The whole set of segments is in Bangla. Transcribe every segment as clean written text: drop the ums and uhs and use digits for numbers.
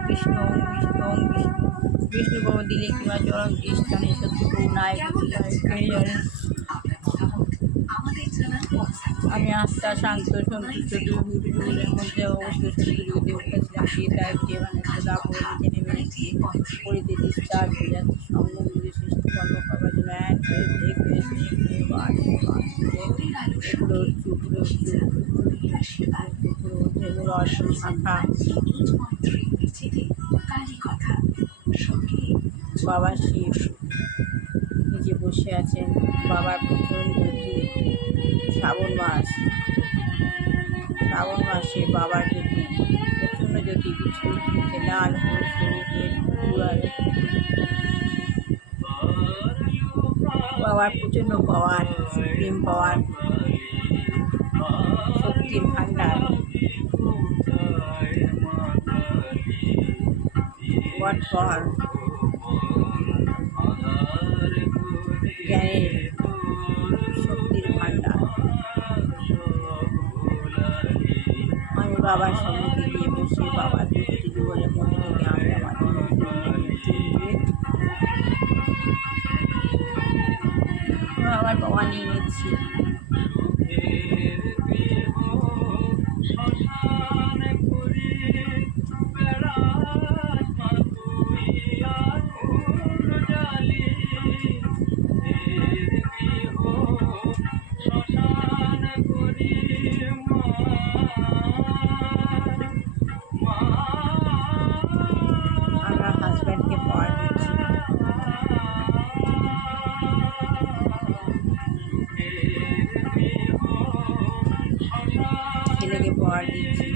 কৃষ্ণ বিষ্ণু বিষ্ণু বিষ্ণু বাবু দিলে কিংবা চরণ কৃষ্ণে সত্যি নায়ক আমি আস্থা শান্ত সন্তুষ্ট দুর্গের মধ্যে অবস্থিত সত্যি যুগে উঠেছিলাম তাই বানাচ্ছে তারপরে নিচে নেমে পরিতে ডিস্টার্ব হয়ে যাচ্ছে সঙ্গে বুঝে সৃষ্টি কর্ম করবার জন্য শাখা বাবা শিব নিজে বসে আছেন বাবার প্রচন্ড শ্রাবণ মাসে বাবার জ্যোতি প্রচন্ড জ্যোতি বিচ্ছুরিত লাল বাবার প্রচন্ড পাওয়ার সুপ্রিম পাওয়ার শক্তির ভান্ডার পাওয়ার জ্ঞানের শক্তির ভান্ডার আমি বাবার সম্মুখে গিয়ে বসে বাবার দুটি জীবনের মধ্যে থেকে আমি আমার বাবার বাবা নিয়ে নিচ্ছি হাজব্যান্ডকে পাওয়ার দিচ্ছি ছেলেকে পাওয়ার দিচ্ছি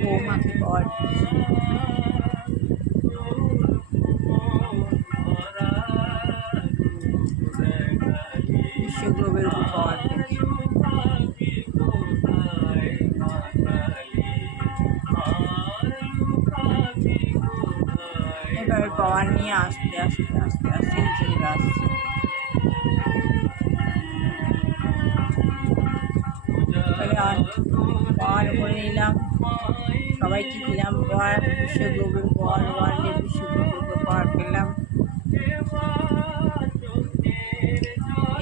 বৌমাকে পাওয়ার দিচ্ছি বিশ্বগ্রহের উপর পাওয়ার দিচ্ছি এবার পাওয়ার নিয়ে আস্তে আস্তে নিচে নেমে আসছে পাওয়ার করে নিলাম সবাইকে দিলাম পাওয়ার বিশ্বগ্রহের পাওয়ার ওয়ার্ল্ডের বিশ্বগ্রহের পাওয়ার পেলাম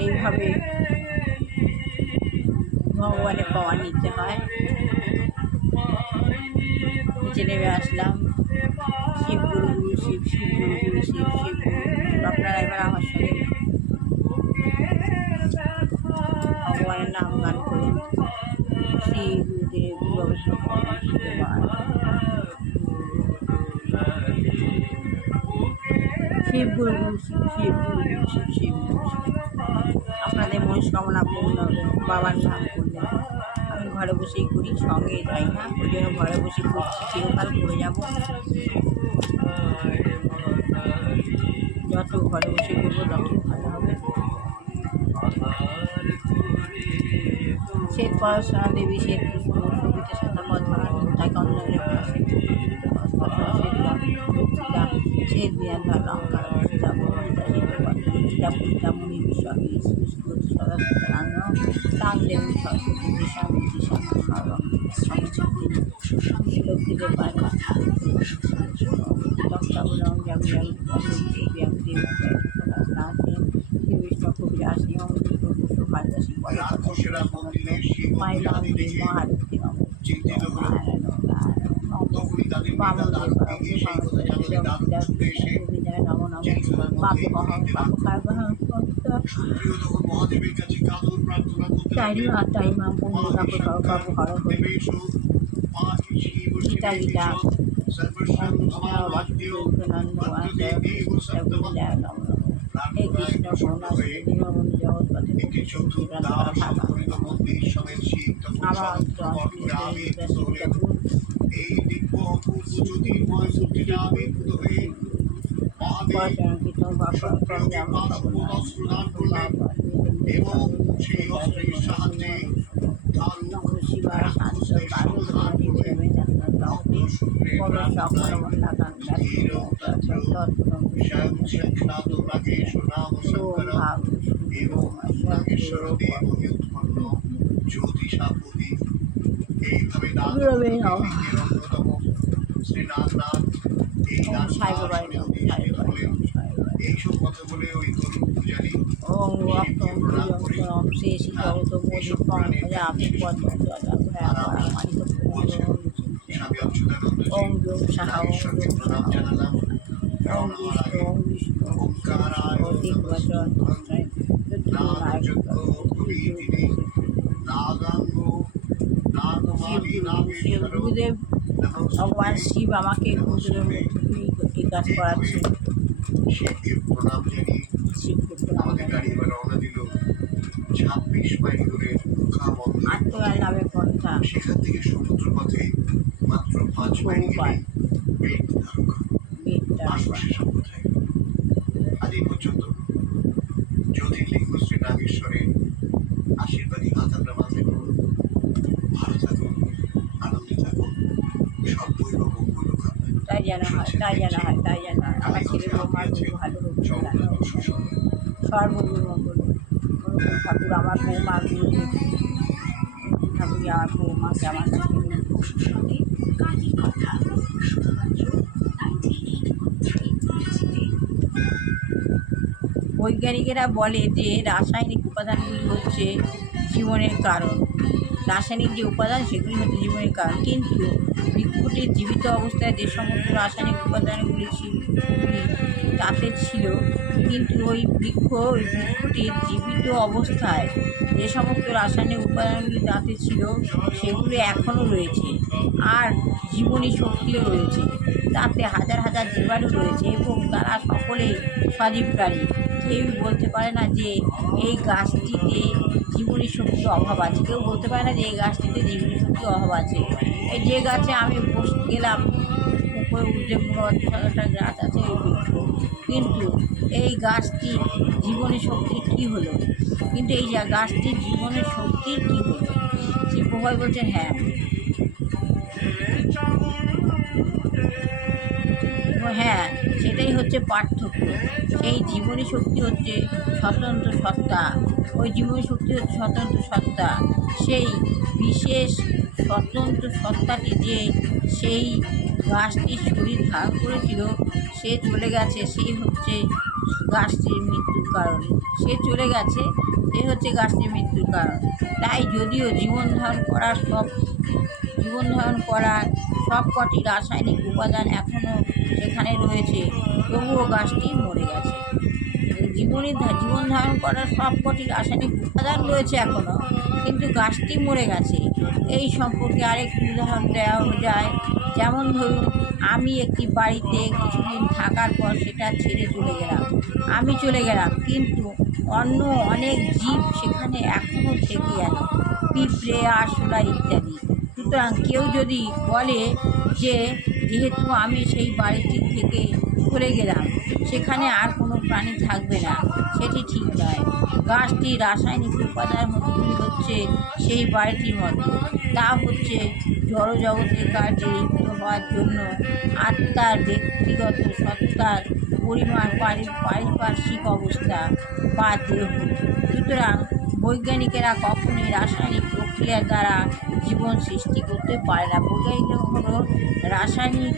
এইভাবে ভগবানের পাওয়ার নিতে হয় নিচে নেমে আসলাম শিব গুরু শিব গুরু শিব আপনারা এবার আমার সঙ্গে ভগবানের নাম গান করে শ্রী গুরুদেব শিব গুরু শিব আপনাদের মনস্কামনা পূর্ণ হবে বাবার নাম করলে আমি ঘরে বসেই করি সঙ্গে যাই না ওই জন্য ঘরে বসে করছি চিরকাল করে যাব যত ঘরে বসে করবো তত ভালো হবে শ্বেত পড়াশোনা দেবী শ্বেত সবিতা শতপথ তাকে অন্যের শ্বেত বিরাট লঙ্কার মুনি বিশ্বকে সদানন্দ তাং দেবী সরস্বতী দিশা লক্ষ্মীদেব পায়মা লঙ্কাবুলং জঙ্গল বিষ্ণু কবিরাজ নিয়ম সুখাদাসী মাইলাম মহারতী হে কৃষ্ণ করুণা দীনবন্ধু জগৎপথে শিবায় শান্ত তহতে কর সকল মন্দাকান এইসব কথা বলে ওই তরুণ পূজারী ওম রক্তম প্রিয়ম শেষি জগত মোদি আপনি পদ্ম স্বামী অচ্যুতানন্দজি ওম জোম সাহা ওম নাগেশ্বরকে জোম প্রণাম জানালাম। ওম রওনা হওয়ার বিষ্ণু আগে ওম বিষ্ণু ওঙ্কারায় অধিক বচন নাগযজ্ঞ কবি তিনি নাগাঙ্গ নাগমালি নাগেশ্বর গুরুদেব ভগবান শিব আমাকে গুরুদেবের মধ্যে এই কাজ করাচ্ছে। শিবকে প্রণাম জানিয়ে শিবকে আমাদের গাড়ি এবার রওনা দিল ২৬ মাইল দূরের মুখামন্দির। আত্মীয় নামে পন্থা সেখান থেকে সমুদ্র পথে মাত্র ৫ মাইল গেলেই বেদ দ্বারকা। আসবো সেসব কোথায়। আজ এই পর্যন্ত জ্যোতির্লিঙ্গ শ্রী নাগেশ্বরের আশীর্বাদী হাত আমরা মাথায় করুন। ভালো থাকুন, আনন্দে থাকুন, সবই মঙ্গল কামনা। তাই যেন হয়, তাই যেন হয়, তাই যেন হয়। আমার ছেলে বৌমার ভালো হোক, সর্বগুরু মঙ্গল ঠাকুর আমার বৌমা গুরুদেব ঠাকুর আমার বৌমাকে আমার কাছে বৈজ্ঞানিকেরা বলে যে রাসায়নিক উপাদানগুলি হচ্ছে জীবনের কারণ। রাসায়নিক যে উপাদান সেগুলি হচ্ছে জীবনের কারণ, কিন্তু বৃক্ষটির জীবিত অবস্থায় যে সমস্ত রাসায়নিক উপাদানগুলি তাতে ছিল, কিন্তু ওই বৃক্ষটির জীবিত অবস্থায় যে সমস্ত রাসায়নিক উপাদানগুলি তাতে ছিল সেগুলি এখনও রয়েছে, আর জীবনী শক্তিও রয়েছে। তাতে হাজার হাজার জীবাণু রয়েছে এবং তারা সকলেই সজীব প্রাণী। কেউ বলতে পারে না যে এই গাছটিতে জীবনী শক্তির অভাব আছে, কেউ বলতে পারে না যে এই গাছটিতে জীবনী শক্তির অভাব আছে। এই যে গাছে আমি বসে গেলাম, উপরে উঠে পুরো একটা গাছ আছে ওই বৃক্ষ, কিন্তু এই গাছটি জীবনী শক্তির কী হলো? কিন্তু এই গাছটির জীবনের শক্তির কী হলো? সে প্রভাব বলছেন হ্যাঁ, হ্যাঁ সেটাই হচ্ছে পার্থক্য। সেই জীবনী শক্তি হচ্ছে স্বতন্ত্র সত্তা, ওই জীবনী শক্তি হচ্ছে স্বতন্ত্র সত্তা। সেই বিশেষ স্বতন্ত্র সত্তাটি যে সেই গাছটির শরীর ধারণ করেছিল সে চলে গেছে, সেই হচ্ছে গাছটির মৃত্যুর কারণ। সে চলে গেছে, সে হচ্ছে গাছটির মৃত্যুর কারণ। তাই যদিও জীবন ধারণ করার সব কটি রাসায়নিক উপাদান এখনও সেখানে রয়েছে, তবুও গাছটি মরে গেছে। জীবন ধারণ করার সব কটি রাসায়নিক উপাদান রয়েছে এখনও, কিন্তু গাছটি মরে গেছে। এই সম্পর্কে আরেকটি উদাহরণ দেওয়া যায়। যেমন ধরুন, আমি একটি বাড়িতে কিছুদিন থাকার পর সেটা ছেড়ে চলে গেলাম, আমি চলে গেলাম, কিন্তু অন্য অনেক জীব সেখানে এখনও থেকে আছে, পিঁপড়ে, আরশোলা ইত্যাদি। সুতরাং কেউ যদি বলে যে যেহেতু আমি সেই বাড়িটি থেকে চলে গেলাম সেখানে আর কোনো প্রাণী থাকবে না, সেটি ঠিক নয়। গাছটির রাসায়নিক উপাদানগুলি হচ্ছে সেই বাড়িটির মতো, তা হচ্ছে জড়জগতের কার্যে লিপ্ত হওয়ার জন্য আত্মার ব্যক্তিগত সত্তার পরিমাণ, পারিপার্শ্বিক অবস্থা বা দেহ। সুতরাং বৈজ্ঞানিকেরা কখনোই রাসায়নিক প্রক্রিয়ার দ্বারা জীবন সৃষ্টি করতে পারে না। বৈজ্ঞানিকরা কখনো রাসায়নিক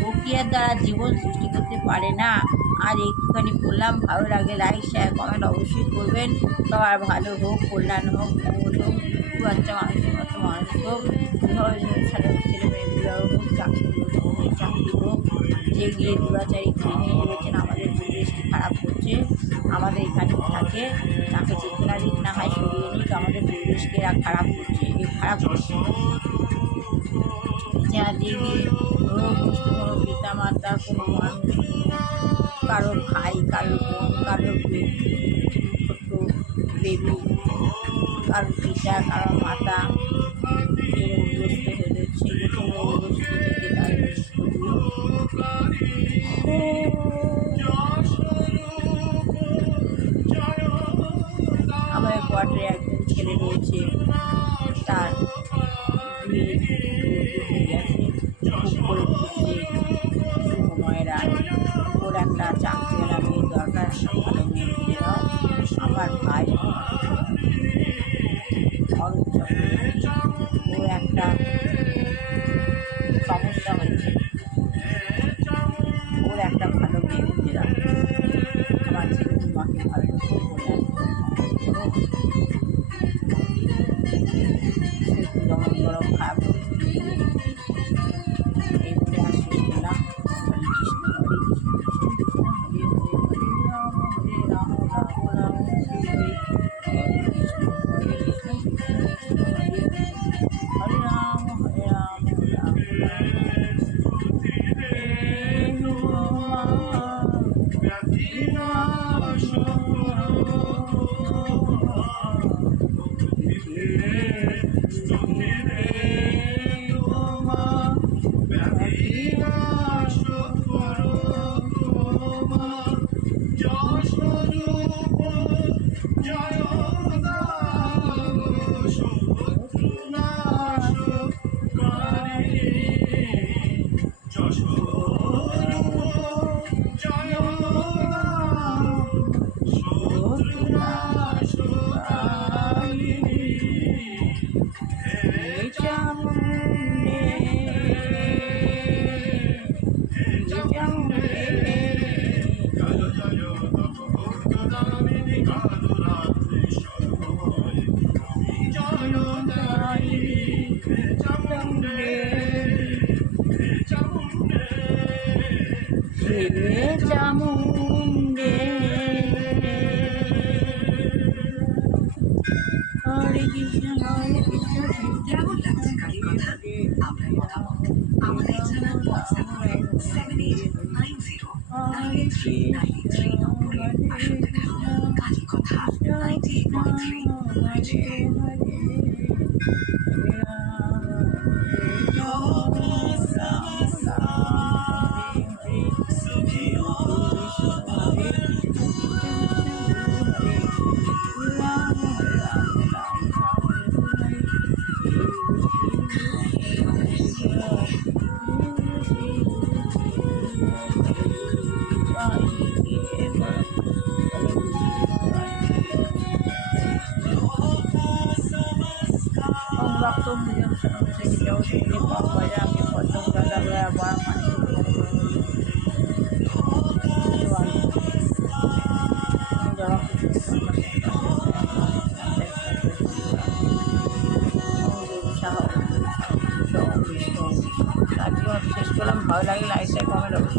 প্রক্রিয়ার দ্বারা জীবন সৃষ্টি করতে পারে না। আর একটুখানি বললাম, ভালো লাগে লাইক, শেয়ার, কমেন্ট অবশ্যই করবেন। সবার ভালো হোক, কল্যাণ হোক, মঙ্গল হোক, বাচ্চা মানুষের মতো মানুষ হোক, ছেলে মেয়েগুলো হোক, চাকরি হোক, যে গিয়ে দুরাচারী কিনে রয়েছেন আমাদের পরিবেশকে খারাপ করছে, আমাদের এখানে থাকে তাকে চেতনা দিক না হয় সরিয়ে নিক, আমাদের পরিবেশকে এরা খারাপ করছে, খারাপ করছে। যা দেখবে কোনো বস্তু, কোনো পিতা মাতা, কোনো মানুষ, কারো ভাই, কারো বোন, কারো ছোট্ট বেবি, কারো পিতা, কারো মাতা যে রোগগ্রস্ত হয়ে রয়েছে, যে কোনো রোগগ্রস্ত থেকে তাদের আমাদের কোয়ার্টারে একজন ছেলে রয়েছে, তার বিয়ে হয়ে গেছে, খুব করে খুঁজছে সুকুমার রায়। ওর একটা চাকরিওয়ালা মেয়ের দরকার, একটা ভালো মেয়ে খুঁজে দাও। আমার ভাই অরূপ চক্রবর্তী, ওর একটা সমস্যা হয়েছে, ওর একটা ভালো মেয়ে খুঁজে দাও। আমার ছেলে মাকে ভালোবাসে বললাম যেমন গরম খারাপ এই বলে আর শেষ করলাম। হরে কৃষ্ণ হরে কৃষ্ণ কৃষ্ণ কৃষ্ণ হরে হরে হরে রাম রাম রাম হরে হরে কৃষ্ণ হরে কৃষ্ণ কৃষ্ণ কৃষ্ণ হরে হরে রাম রাম চামুন্ডে হরে কৃষ্ণ কৃষ্ণ কেমন লাগছে কালী কথা? আপনার মতামত আমাদের জানান হোয়াটসঅ্যাপ করে 7890983983 নম্বরে। আসুন দেখানো কালী কথা 983983